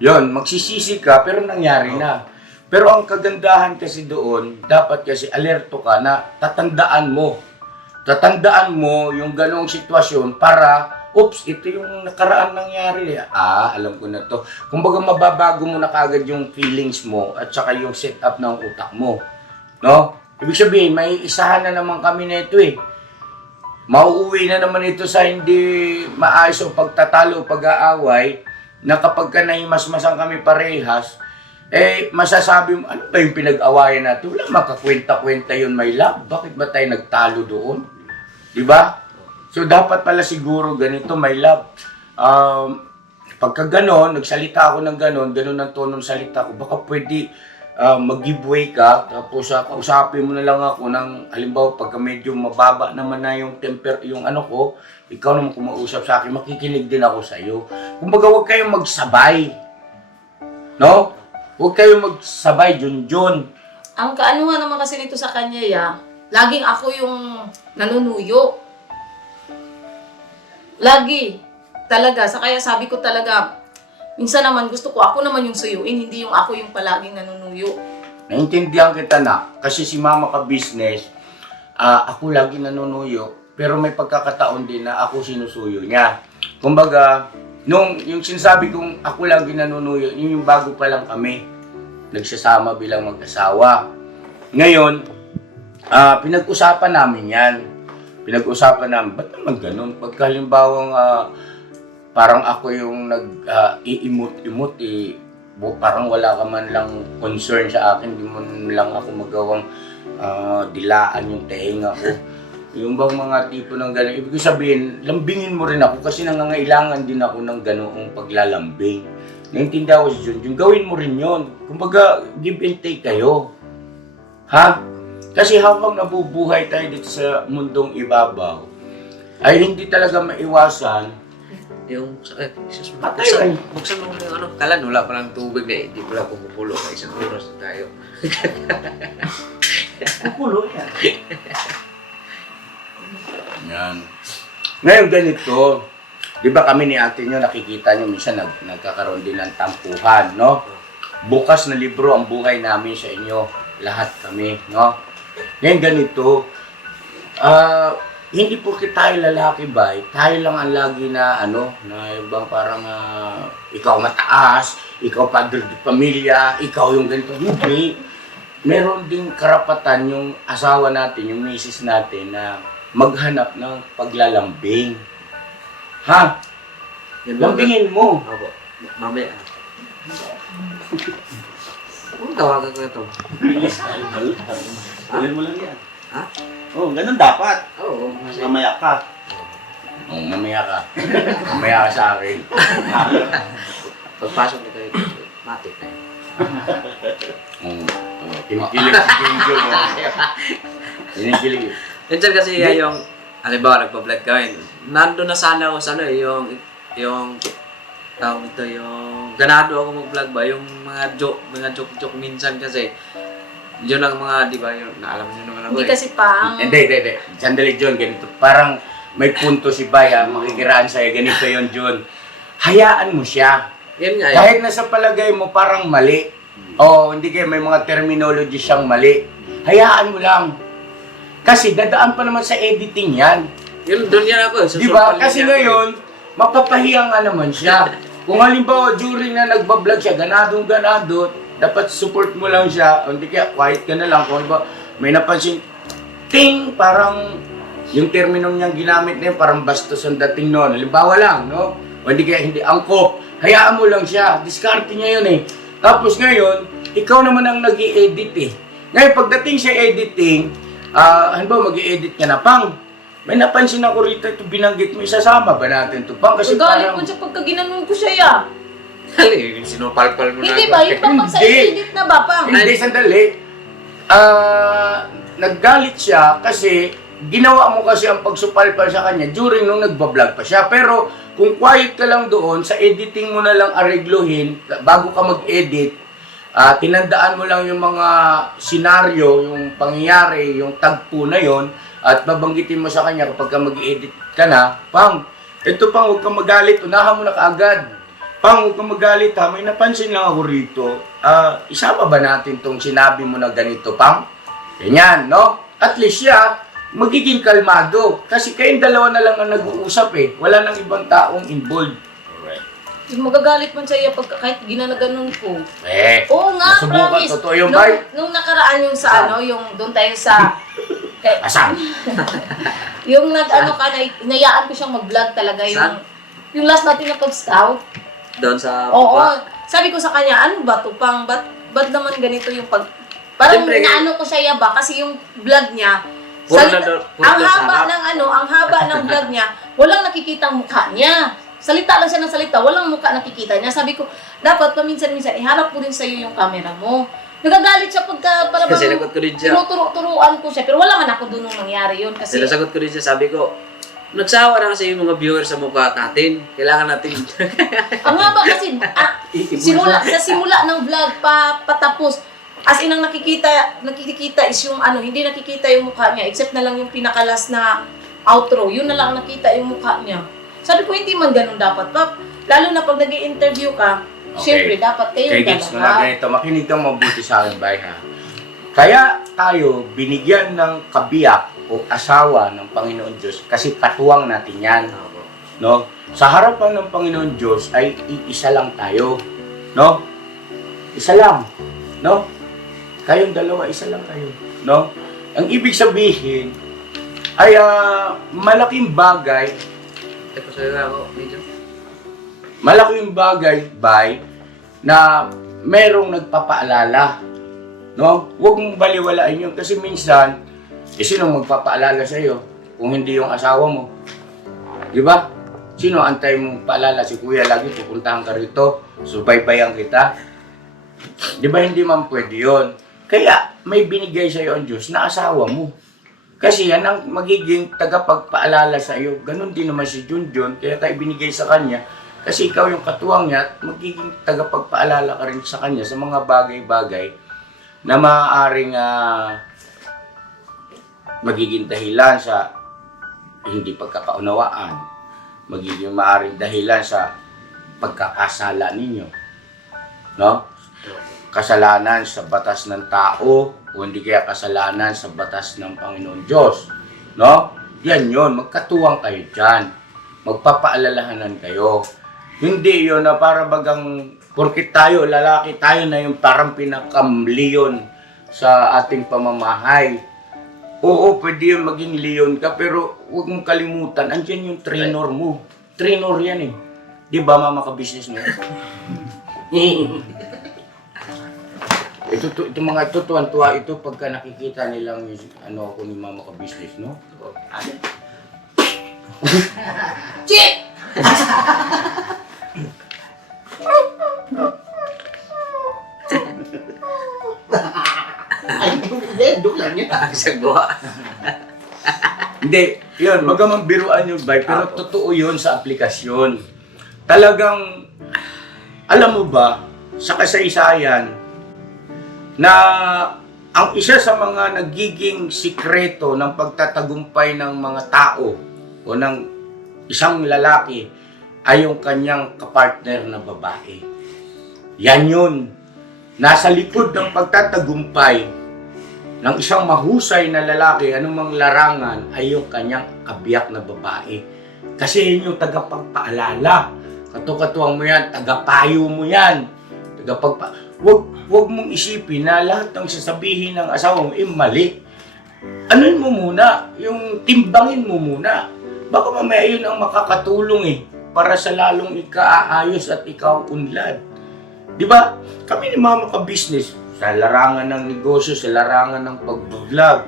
Yun, magsisisi ka, pero nangyari na. Pero ang kagandahan kasi doon, dapat kasi alerto ka na tatandaan mo yung ganong sitwasyon para, oops, ito yung nakaraan nangyari. Alam ko na to. Kumbaga mababago mo na kagad yung feelings mo at saka yung setup ng utak mo. No? Ibig sabihin, may isahan na naman kami na ito eh. Mauuwi na naman ito sa hindi maayos o pagtatalo o pag-aaway na kapag ka naimasmasan kami parehas, masasabi mo, ano ba yung pinag-awayan natin? Wala makakwenta-kwenta yun, my love. Bakit ba tayo nagtalo doon? Diba? So, dapat pala siguro ganito, my love. Pagka ganon, nagsalita ako ng ganon ang tono ng salita ko, baka pwede mag-giveaway ka, tapos kausapin mo na lang ako ng, halimbawa, pagka medyo mababa naman na yung temper, yung ano ko, ikaw naman kumausap sa akin, makikinig din ako sa iyo. Kumbaga, huwag kayong magsabay. No? Huwag kayong magsabay, Junjun. Ang kaanuhan naman kasi nito sa kanya, laging ako yung nanunuyo. Lagi. Talaga. Kaya sabi ko talaga, minsan naman gusto ko ako naman yung suyuin, hindi yung ako yung palaging nanunuyo. Naintindihan kita na, kasi si mama ka business, ako lagi nanunuyo, pero may pagkakataon din na ako sinusuyo niya. Kumbaga, yung sinasabi kong ako lagi nanunuyo, yun yung bago pa lang kami nagsasama bilang mag-asawa. Ngayon, pinag-usapan namin yan. Pinag-usapan namin, ba't naman ganun? Pagka halimbawang parang ako yung nag-iimot-imot, parang wala ka man lang concern sa akin, di mo lang ako magawang dilaan yung tenga ko. Yung bang mga tipo ng gano'n, ibig sabihin, lambingin mo rin ako kasi nangangailangan din ako ng ganoong paglalambing. Naintindihan ko si Junjun, gawin mo rin yun. Kumbaga, give and take kayo. Ha? Kasi habang nabubuhay tayo dito sa mundong ibabaw, ay hindi talaga maiwasan Yung, Jesus, Patay ba yun? buksan mo yung ano, kalan, wala pa lang tubig na hindi pala pumupulo, isang oras na tayo. Pupulo yan. Yan. Ngayon ganito, di ba kami ni ate nyo, nakikita nyo minsan nagkakaroon din ng tampuhan, no? Bukas na libro ang buhay namin sa inyo, lahat kami, no? Ngayon ganito, hindi porke tayo lalaki ba, tayo lang ang lagi na ano, na ibang parang ikaw mataas, ikaw padre de pamilya, ikaw yung ganito. Hindi. Meron ding karapatan yung asawa natin, yung misis natin na maghanap ng paglalambing. Ha? Yan ba? Lambingin mo. Opo, mamaya. Kung tawagan ko ito. Alin mo lang yan. Ha? Oh, ganun dapat. Oo, kasi Mamaya ka. Oh, mamaya ka. Mamaya ka sa akin. pagpasok nito ito, matik na yun. Kinikilig si King John. Kinikilig. Minsan kasi yung, halimbawa, nagpa-vlog kami, nandun na sana ako sa ano, yung, tawag ito, yung, ganado ako mag-vlog ba, yung mga joke minsan kasi, yun ang mga, di ba, yung, naalam nyo naman ako Hindi kasi pang... Hindi. Sandali, John, ganito. Parang may punto si Baya, makikiraan sa'yo, ganito yon John. Hayaan mo siya. Yun nga, Kahit nasa palagay mo parang mali, o hindi kayo may mga terminology siyang mali, hayaan mo lang. Kasi dadaan pa naman sa editing yan. yun, doon yan ako. Di ba? Kasi ngayon, mapapahiya nga naman siya. Kung halimbawa, during na nagbablog siya, ganado, dapat support mo lang siya. O hindi kaya, quiet ka na lang. Kung halimbawa, may napansin, ting! Parang, yung terminong niyang ginamit na yun, parang bastos ang dating noon. Halimbawa lang, no? O hindi kaya, hindi angkop. Hayaan mo lang siya. Diskarte niya yun eh. Tapos ngayon, ikaw naman ang nag-i-edit eh. Ngayon, pagdating sa editing, halimbawa mag-i-edit ka na, Pang, may napansin ako rito, ito binanggit mo, isasama ba natin ito, Pang? Kasi Galit parang... ko siya pagka ginanon ko siya ya. Hali, sinupalpal mo na. Hindi ba? Yung pang sa edit na ba, pang? Hindi, sandali. Naggalit siya kasi ginawa mo kasi ang pagsupalpal sa kanya during nung nagbablog pa siya. Pero kung quiet ka lang doon, sa editing mo na lang aregluhin, bago ka mag-edit, tinandaan mo lang yung mga senaryo, yung pangyayari, yung tagpo na yon, at babanggitin mo sa kanya kapag ka mag-edit ka na, Pang, ito Pang, huwag kang magalit, unahan mo na kaagad. Pang, huwag kang magalit ha, may napansin lang ako rito. Isama ba natin tong sinabi mo na ganito, Pang? Ganyan, no? At least siya, magiging kalmado. Kasi kayong dalawa na lang ang nag-uusap eh. Wala nang ibang taong involved. Yung magagalit man siya pagka kahit ginanaganon ko. Oo nga, nasubukan, promise. totoo yung bay. Nung nakaraan yung sa ano, yung doon tayo sa... Asan? yung nag-ano ka, inayaan ko siyang mag-vlog talaga. Saan? Yung last natin na pag-scout. Doon sa... Oo. Sabi ko sa kanya, ano ba to, Pang? Ba't naman ganito yung pag... Parang Siyempre, inaano ko siya yaba kasi yung vlog niya, Puro ang na sa haba harap. ng ano, ang haba ng vlog niya, walang nakikitang mukha niya. Salita lang siya ng salita, walang mukha nakikita niya. Sabi ko, dapat paminsan-minsan, iharap ko rin sa'yo yung camera mo. Nagagalit siya pagka parang Sinasagot ko rin siya. tinuturo-turuan ko siya. Pero wala man ako doon nung nangyari yun. Kasi Sinasagot ko rin siya, sabi ko, nagsawa na kasi yung mga viewers sa mukha natin. Kailangan natin. ang haba kasi, sa simula ng vlog patapos, as in ang nakikita is yung ano, hindi nakikita yung mukha niya, except na lang yung pinakalas na outro, yun na lang nakita yung mukha niya. Sabi ko, hindi man ganun dapat, Pap. Lalo na pag nag-i-interview ka, syempre, dapat kayo Gets mo na talaga. ganito. Makinig kang mabuti sa akin, Bay, ha? Kaya tayo binigyan ng kabiyak o asawa ng Panginoon Diyos kasi katuwang natin yan. No? Sa harapan ng Panginoon Diyos ay iisa lang tayo. No? Isa lang. No? Kayong dalawa, isa lang kayo. No? Ang ibig sabihin ay malaking bagay, Ito sa'yo ako, medyo. malaking bagay, Bay, na merong nagpapaalala. No? Huwag mong baliwalain yun kasi minsan, sino magpapaalala sa iyo kung hindi yung asawa mo? Di ba? Sino antay mong paalala? Si kuya lagi, pupuntahan ka rito, subaybayan kita. Di ba hindi man pwede yun? Kaya may binigay sa iyo ang Diyos na asawa mo. Kasi yan ang magiging tagapagpaalala sa iyo. Ganon din naman si Junjun, kaya tayo binigay sa kanya. Kasi ikaw yung katuwang niya at magiging tagapagpaalala ka rin sa kanya sa mga bagay-bagay na maaaring magiging dahilan sa hindi pagkakaunawaan. Magiging maaaring dahilan sa pagkakasala ninyo. No? Kasalanan sa batas ng tao o hindi kaya kasalanan sa batas ng Panginoon Diyos. No? Yan yun. Magkatuwang kayo dyan. Magpapaalalahanan kayo. Hindi yun na para bagang porkit tayo, lalaki tayo na yung parang pinakamleon sa ating pamamahay. Oo, pwede yun maging leon ka, pero huwag mong kalimutan, andyan yung trainer mo. Trainer yan eh. Di ba, mama ka-business mo? Ito mga ito, tuwan-tuwa ito pagka nakikita nilang ano ako ni mama ka-business, no? Chik! Ay, hindi, duk lang yan. Sagwa. Hindi, yun, magamang biruan yun, bay, pero totoo yun sa aplikasyon. Talagang, alam mo ba, sa kasaysayan, na ang isa sa mga nagiging sikreto ng pagtatagumpay ng mga tao o ng isang lalaki ay yung kanyang kapartner na babae. Yan yun. Nasa likod ng pagtatagumpay ng isang mahusay na lalaki, anumang larangan, ay yung kanyang kabiyak na babae. Kasi yun yung tagapagpaalala. Katukatuwang mo yan, tagapayo mo yan. Huwag mong isipin na lahat ng sasabihin ng asawa mo, mali. Anuin mo muna, yung timbangin mo muna. Baka mamaya yun ang makakatulong para sa lalong ikaayos at ikaw unlad. Di ba? Kami ni mama ka-business, sa larangan ng negosyo, sa larangan ng pag-vlog.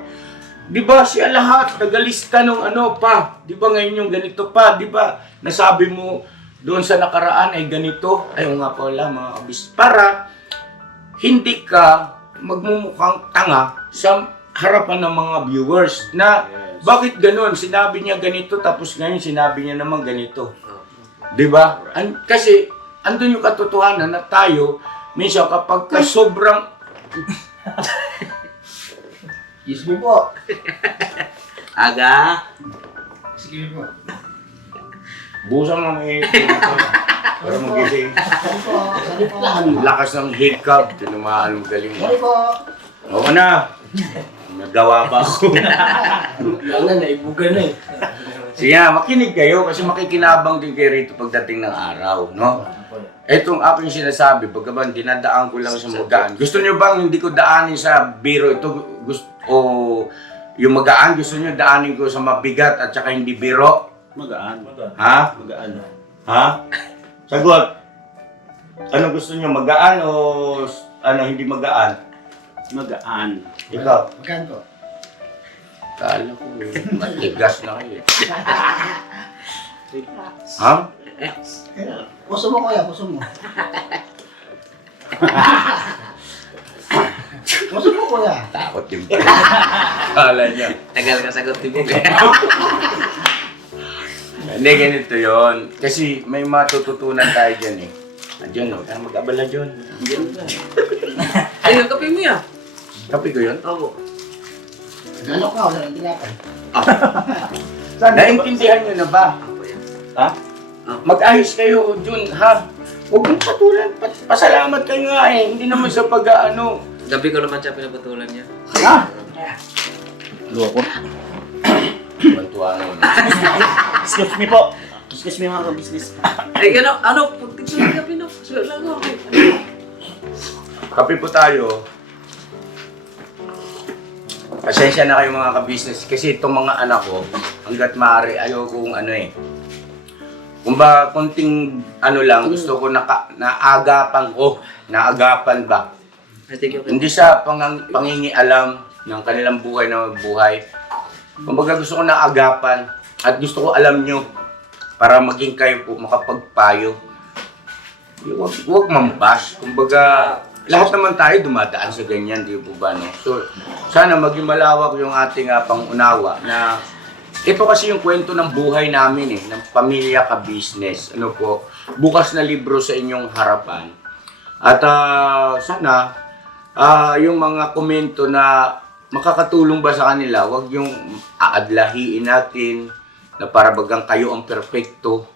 Di ba siya lahat, nagalista ng ano pa. Di ba ngayon yung ganito pa, di ba? Nasabi mo doon sa nakaraan ay ganito. Ay nga pala mga ka-business. Para hindi ka magmumukhang tanga sa harapan ng mga viewers na bakit ganun? Sinabi niya ganito tapos ngayon sinabi niya naman ganito. Di ba? Kasi andun yung katotohanan na tayo minsan kapag ka sobrang Excuse me po. Aga. Excuse me po. busan mo may para magising. Sorry po. Sorry po. Ang lakas ng hiccup, tinamaan mo galing. Sorry po. Oo na. Nagawa ba ako? Wala na, naibugan na eh. Sige, makinig kayo kasi makikinabang din kayo rito pagdating ng araw, no? Etong aking sinasabi, pagkaban dinadaan ko lang sa magaan. Gusto niyo bang hindi ko daanin sa biro ito o yung magaan? Gusto niyo daanin ko sa mabigat at saka hindi biro? Magaan. Ha? Magaan. Ha? Sagot. Ano gusto niyo, magaan o ano hindi magaan? Magaan. Ikaw? Magkano po? Kala ko matigas na kayo. Ha? Puso mo kuya, puso mo. Puso mo kuya. Takot yung kala niya. Tagal ka sagot ni Bug. Hindi, ganito yun. Kasi may matututunan tayo dyan eh. Diyan, huwag kang mag-abala dyan. Ay, yung kape mo yan. Kapi ko yun? Opo. Galok ka, wala nang tinapay. Naintindihan nyo na ba? Opo yan. Ha? Mag-ayos kayo, Jun, ha? Huwag mong patulan. Pasalamat kayo nga eh. Hindi naman sa pag-ano. Gabi ko naman siya pinapatulan niya. Ha? Loko. Tuwan-tuwa naman. Excuse me po. Excuse me mga ka-business. Ay, ano, pagtigso ng gabi no. Sulat lang ako. Kape po tayo. Pasensya na kayo mga ka-business kasi itong mga anak ko, hanggat maaari ayaw kong ano eh. Kung ba konting ano lang, gusto ko naagapan ba? I think okay. Hindi sa pangingialam ng kanilang buhay na buhay. Kumbaga gusto ko naagapan at gusto ko alam nyo para maging kayo po makapagpayo. Huwag mambash. Kumbaga lahat naman tayo dumadaan sa ganyan, di po ba, no? So, sana maging malawak yung ating pangunawa na ito kasi yung kwento ng buhay namin ng pamilya ka business. Ano po, bukas na libro sa inyong harapan. At sana yung mga komento na makakatulong ba sa kanila, wag yung aadlahiin natin na para bagang kayo ang perpekto,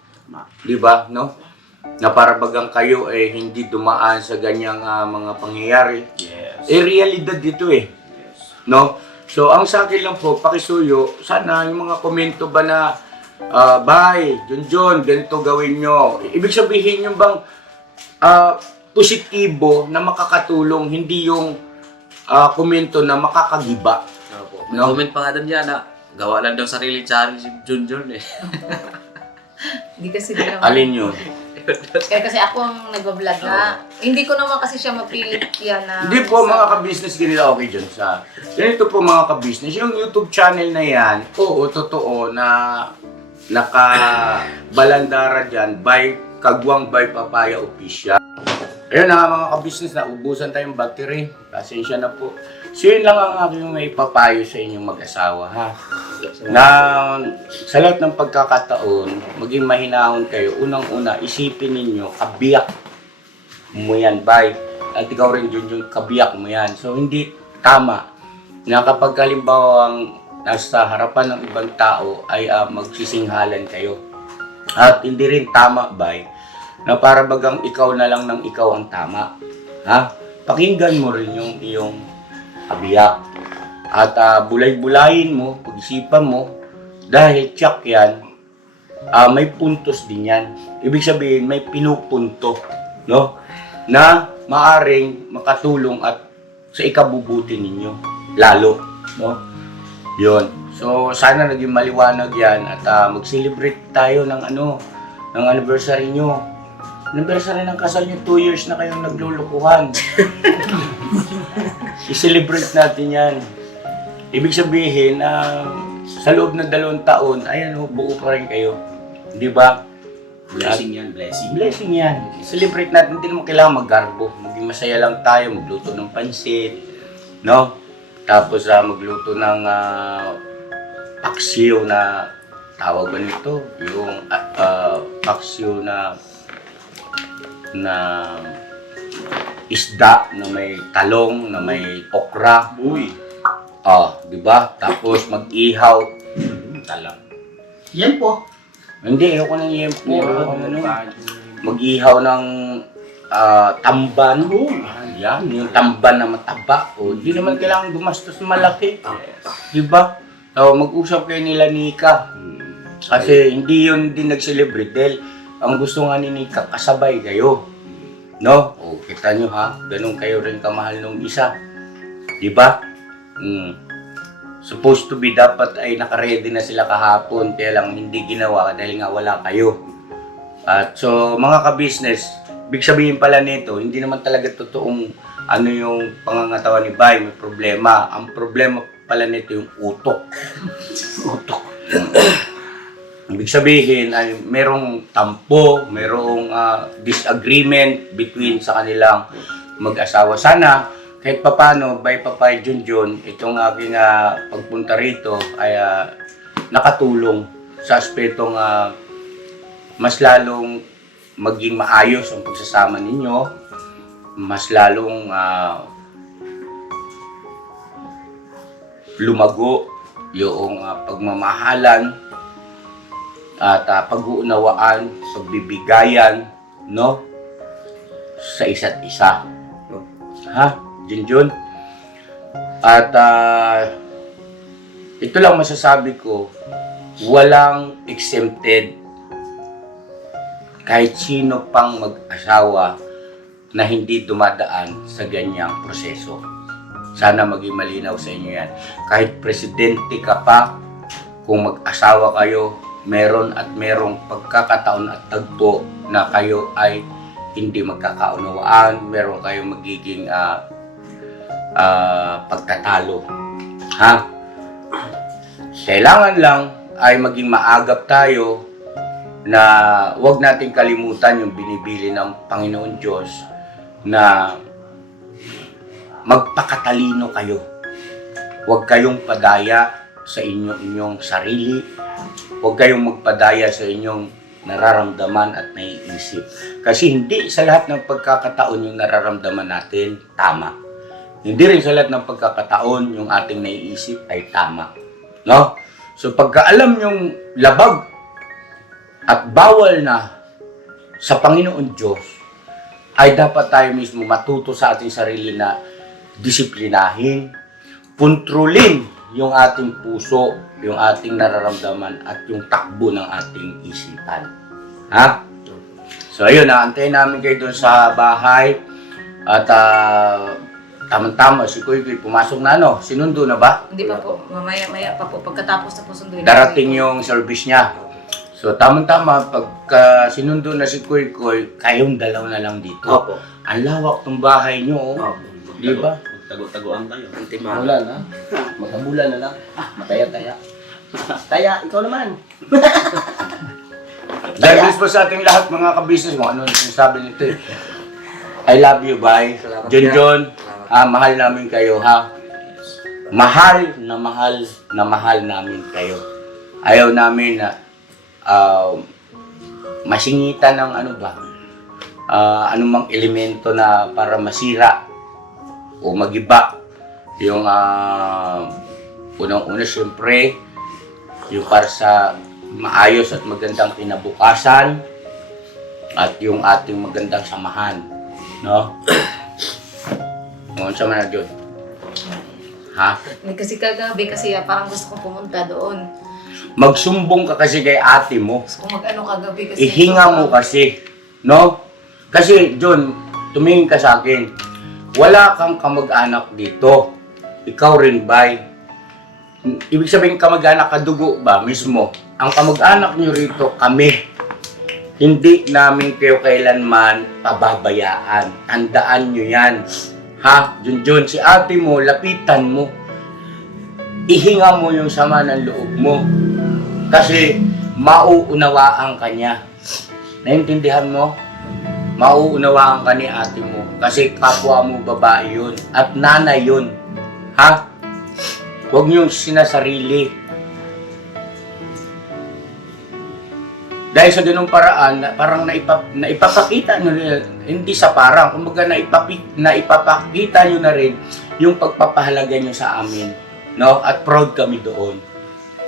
di ba, no? Na para bagang kayo hindi dumaan sa ganyang mga pangyayari. Yes. Realidad dito no? So, ang sa akin lang po, pakisuyo, sana yung mga komento ba na, bye, Junjun, ganito gawin nyo. Ibig sabihin yung bang positibo na makakatulong, hindi yung komento na makakagiba. Opo. No? Comment pa nga doon dyan na gawa lang daw sarili challenge si Junjun Hindi kasi nila. Alin yun? Kaya kasi ako ang nagbablog na. Hindi ko naman kasi siya mapilit yan na. Hindi po mga ka-business ganila okay dyan sa... Ganito po mga ka-business, yung YouTube channel na yan, oo, totoo na nakabalandara dyan by Kagwang by Papaya Official. Ayun na mga ka-business, naubusan tayong battery. Pasensya na po. So yun lang ang aking may papayo sa inyong mag-asawa, ha? Na sa lahat ng pagkakataon, maging mahinahon kayo. Unang-una, isipin ninyo, kabiyak mo yan, bye. At ikaw rin, Junjun, kabiyak mo yan. So hindi tama na kapag halimbawa nasa harapan ng ibang tao ay magsisinghalan kayo. At hindi rin tama, bye, na para bagang ikaw na lang ng ikaw ang tama. Ha? Pakinggan mo rin yung iyong kabiyak. At bulay-bulayin mo, pag-isipan mo, dahil tiyak yan, may puntos din yan. Ibig sabihin, may pinupunto, no? Na maaring makatulong at sa ikabubuti ninyo, lalo, no? Yun. So, sana naging maliwanag yan at mag-celebrate tayo ng ng anniversary nyo. Anniversary ng kasal nyo, 2 years na kayong naglulukuhan. I-celebrate natin yan. Ibig sabihin, sa loob ng 2 taon, ayan buo pa rin kayo. Di ba? Blessing yan, blessing. Blessing yan. Celebrate natin. Hindi naman kailangan maggarbo. Maging masaya lang tayo. Magluto ng pansit. No? Tapos magluto ng paksiw na tawag ba nito? Yung paksiw na isda na may talong, na may okra. Uy. Di ba? Tapos mag-ihaw. Talang. Yan po. Hindi, ayoko ng yempo. Mag-ihaw ng tamban. Yan, yung tamban na mataba. Di naman kailangan gumastos malaki. Di ba? Mag-usap kayo nila Nika. Kasi hindi yun din nag-celebrate dahil ang gusto nga ni Nika, kasabay kayo. No? Kita nyo ha, ganun kayo rin kamahal nung isa. Di ba? Supposed to be, dapat ay nakaredy na sila kahapon, kaya lang hindi ginawa dahil nga wala kayo. At so, mga ka-business, big sabihin pala nito, hindi naman talaga totoong yung pangangatawan ni Bay, may problema. Ang problema pala nito yung utok. Utok. Ibig sabihin ay merong tampo, merong disagreement between sa kanilang mag-asawa. Sana kahit papano, by Papay Junjun, itong aking pagpunta rito ay nakatulong sa aspetong mas lalong maging maayos ang pagsasama ninyo, mas lalong lumago yung pagmamahalan at pag-uunawaan, pagbibigayan, no? Sa isa't isa. Ha? Junjun. At ito lang masasabi ko, walang exempted kahit sino pang mag-asawa na hindi dumadaan sa ganyang proseso. Sana maging malinaw sa inyo yan. Kahit presidente ka pa, kung mag-asawa kayo, meron at merong pagkakataon at tagpo na kayo ay hindi magkakaunawaan, meron kayong magiging pagtatalo. Ha? Kailangan lang ay maging maagap tayo na huwag nating kalimutan yung binibili ng Panginoon Diyos na magpakatalino kayo. Huwag kayong padaya sa inyong sarili. Huwag kayong magpadaya sa inyong nararamdaman at naiisip. Kasi hindi sa lahat ng pagkakataon yung nararamdaman natin tama. Hindi rin sa lahat ng pagkakataon yung ating naiisip ay tama. No? So pagkaalam yung labag at bawal na sa Panginoon Diyos, ay dapat tayo mismo matuto sa ating sarili na disiplinahin, kontrolin yung ating puso, yung ating nararamdaman at yung takbo ng ating isipan. Ha? So ayun, naantayin namin kayo doon sa bahay at tamang-tama si Kuy pumasok na sinundo na ba? Hindi pa po, mamaya pa po, pagkatapos na po sunduin. Darating yung service niya. So tamang-tama, pagka sinundo na si Kuy, kayong dalaw na lang dito. Opo. Ang lawak ng bahay niyo, Di ba? Tago-taguan kayo. Mabulan, ha? Magkabulan na lang. Mataya-taya. Taya, ikaw naman. Dahil po sa ating lahat mga ka-business mo, ano sinasabi nito eh. I love you, bye. Salamat, John, mahal namin kayo, ha? Mahal na mahal na mahal namin kayo. Ayaw namin na masingitan ng anumang elemento na para masira o magiba yung unang-una siyempre yung para sa maayos at magandang kinabukasan at yung ating magandang samahan, no? Ngayon sa man na John. Ha? Kasi kagabi, kasi parang gusto kong pumunta doon. Magsumbong ka kasi kay ate mo. Gusto kong mag-ano kagabi kasi. Ihinga mo kasi, no? Kasi, John, tumingin ka sa akin. Wala kang kamag-anak dito. Ikaw rin, bay. Ibig sabihin kamag-anak kadugo ba mismo? Ang kamag-anak nyo rito, kami. Hindi namin kayo kailanman pababayaan. Tandaan nyo yan. Ha? John, si ate mo, lapitan mo. Ihinga mo yung sama ng loob mo. Kasi mauunawaan ka niya. Naintindihan mo? Mauunawaan ka ni ate mo. Kasi kapwa mo babae yun. At nanay yun. Ha? Huwag niyong sinasarili. Dahil sa ganung paraan, parang naipapakita nyo rin, hindi sa parang, kumbaga naipapakita nyo na rin yung pagpapahalaga nyo sa amin. No? At proud kami doon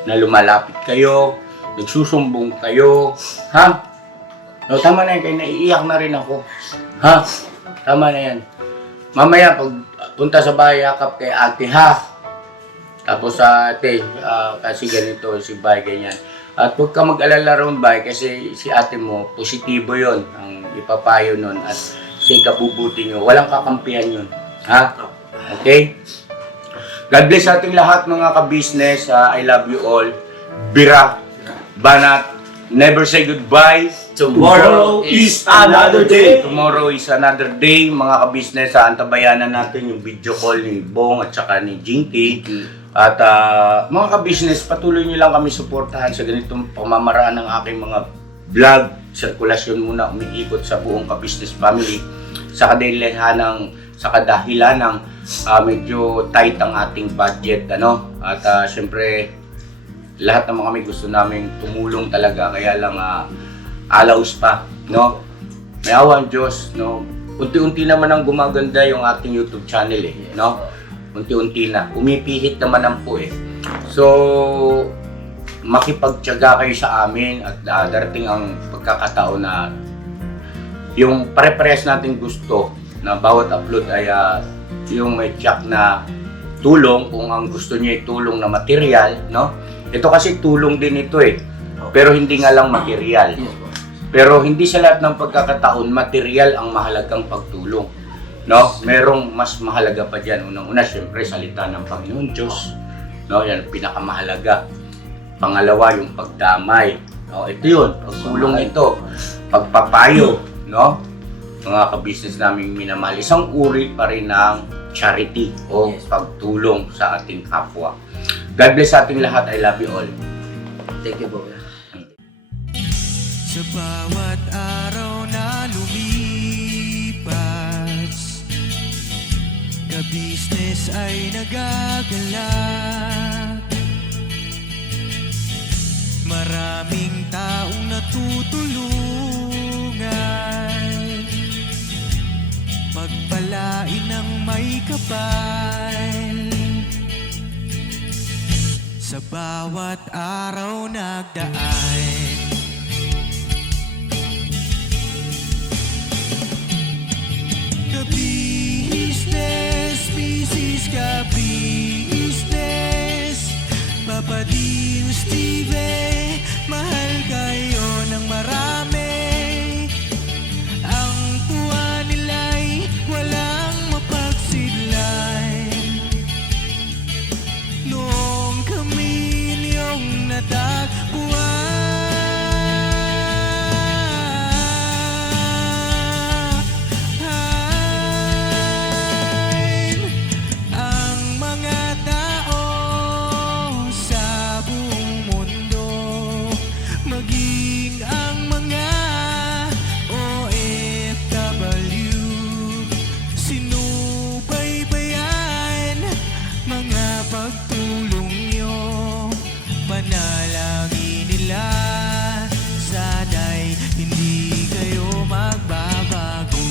na lumalapit kayo, nagsusumbong kayo, ha? No, tama na yan, kaya naiiyak na rin ako. Ha? Tama na yan. Mamaya, pag punta sa bahay, yakap kay ate, ha? Tapos sa ate, kasi ganito, si Bay, ganyan. At huwag ka mag-alala ron, Bay, kasi si ate mo, positibo yon ang ipapayo nun. At si kabubuti nyo, walang kakampihan yun. Ha? Okay? God bless sa ating lahat mga ka-business. I love you all. Bira, banat, never say goodbye. Tomorrow is another day. Tomorrow is another day. Mga ka-business, antabayanan natin yung video call ni Bong at saka ni Jinky. At mga ka-business, patuloy nyo lang kami suportahan sa ganitong pamamaraan ng aking mga vlog. Sirkulasyon muna umiikot sa buong ka-business family. Sa kadahilan ng medyo tight ang ating budget, ano? At syempre, lahat ng mga kami gusto namin tumulong talaga, kaya lang alaus pa, no? May awa ang Diyos, no? Unti-unti naman ang gumaganda yung ating YouTube channel, no? Unti-unti na. Umipihit naman ang po, So, makipagtiyaga kayo sa amin at darating ang pagkakataon na yung pare-parehas natin gusto na bawat upload ay yung may tiyak na tulong, kung ang gusto niya ay tulong na material, no? Ito kasi tulong din ito pero hindi nga lang material. Pero hindi sa lahat ng pagkakataon material ang mahalagang pagtulong, no? Merong mas mahalaga pa diyan. Unang-una, syempre, salita ng Panginoon Diyos, no? Yan pinakamahalaga. Pangalawa, yung pagdamay, no? Ito yun, pagtulong ito, pagpapayo, no? Mga ka-business naming minamahal, isang uri pa rin ng charity o pagtulong sa ating kapwa. God bless sa ating lahat. I love you all. Thank you, Bob. Sa bawat araw na lumipas, Ka-business ay nagagalak, maraming taong natutulungan, pagpalain ng may kapal. Sa bawat araw nagdaan, ka-business, business ka-business, Papa Din, Steve, mahal kayo ng marami. Ang tuwa nila'y walang mapagsidlan. Noong kami niyong natagpuan, ang mga tao sa buong mundo, maging ang mga OFW, sinubaybayan mga pagtulong nyo, panalangin nila, sana'y hindi kayo magbabago.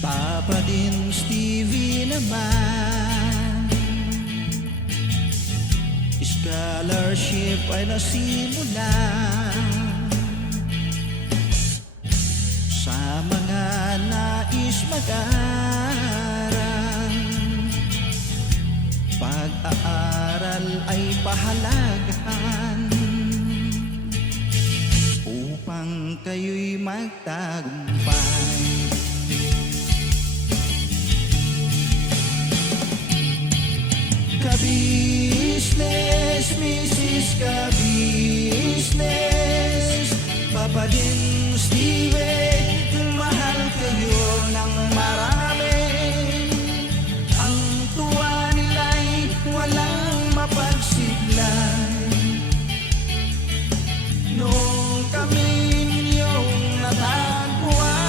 Papa Din, Stevie naman, scholarship ay nasimula sa mga nais mag-aral. Pag-aaral ay pahalagahan upang kayo'y magtagumpay. Ka-business, Mrs. Ka-business, Papa Din, Steve, mahal kayo ng marami. Ang tuwa nila'y walang mapagsiglan. Noong kami ninyong natagpuan,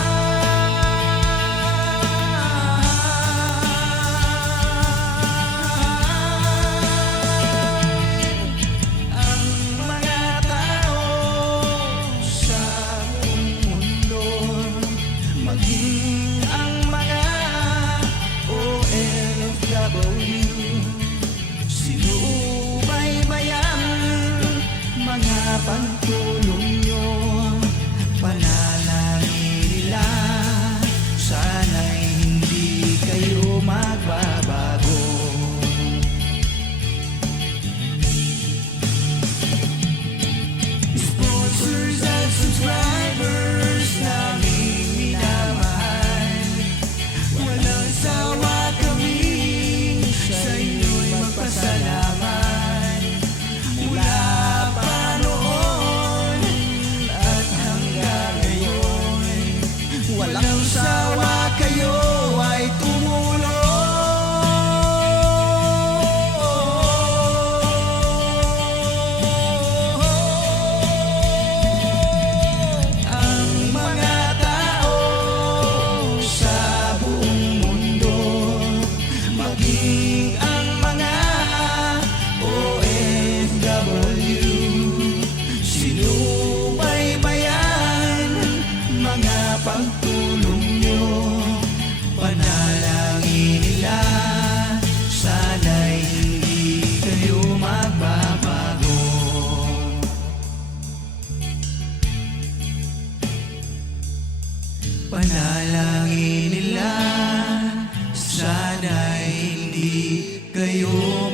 pagtulong nyo, panalangin nila, sana'y hindi kayo magbabago. Sponsors at subscribers naming minamahal, walang sawa kami sa inyo'y magpasalamat. Mula walang sawa kayo ay tumulong. Ang mga tao sa buong mundo, maging ang mga OFW, sinubaybayan mga pagtulong nyo, panalangin nila, sana'y hindi kayo magbabago. Panalangin nila, sana'y hindi kayo